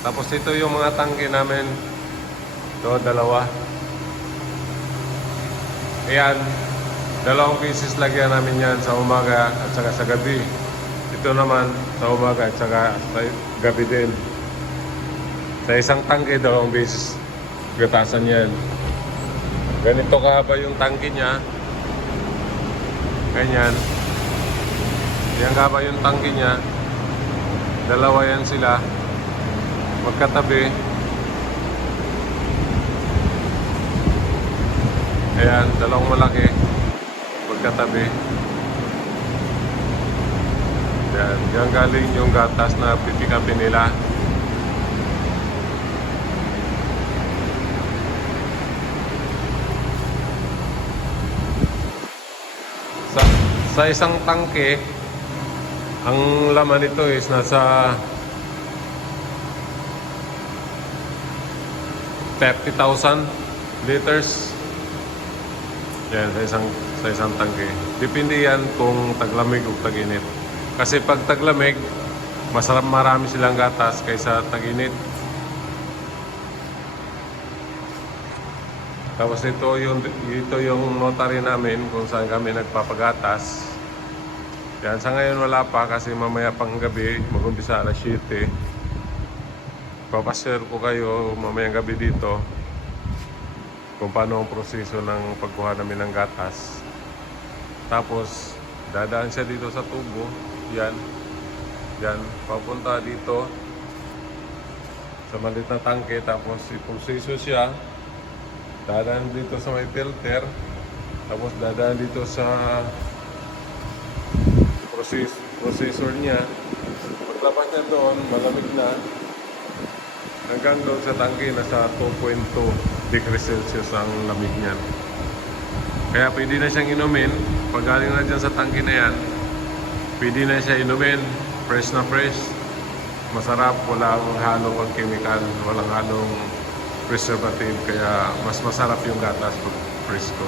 Tapos ito yung mga tangke namin. Ito, dalawa. Ayan, dalawang pieces lagyan namin yan sa umaga at saka sa gabi. Ito naman sa umaga at saka sa gabi din. Sa isang tangke, dalawang beses gatasan yan. Ganito kahaba yung tangke niya. Ganyan. Yan kahaba yung tangke niya. Dalawa yan sila. Magkatabi. Ayan, dalawang malaki. Magkatabi. Yan, yan galing yung gatas na pipikapin nila. Sa isang tangke, ang laman nito is nasa 30,000 liters. Yan, sa isang tangke. Depende yan kung taglamig o tag-init. Kasi pag taglamig, masarap marami silang gatas kaysa tag-init. Tapos ito yung notary namin kung saan kami nagpapagatas. Yan, sa ngayon wala pa kasi mamaya pang gabi, mag-umpisa alas 7. Papashare ko kayo mamayang gabi dito kung paano ang proseso ng pagkuha namin ng gatas. Tapos dadaan siya dito sa tubo. Yan, papunta dito sa maliit na tangke. Tapos iproseso siya, dadaan dito sa may filter. Tapos dadaan dito sa processor niya. Paglabas niya doon, malamig na. Hanggang doon sa tangke, nasa 2.2 degrees Celsius ang lamig niyan. Kaya pwede na siyang inumin. Pag galing na dyan sa tangke na yan, pwede na siya inumin. Fresh na fresh. Masarap, walang halong pag-chemical, walang halong preservative. Kaya mas masarap yung gatas pag presko.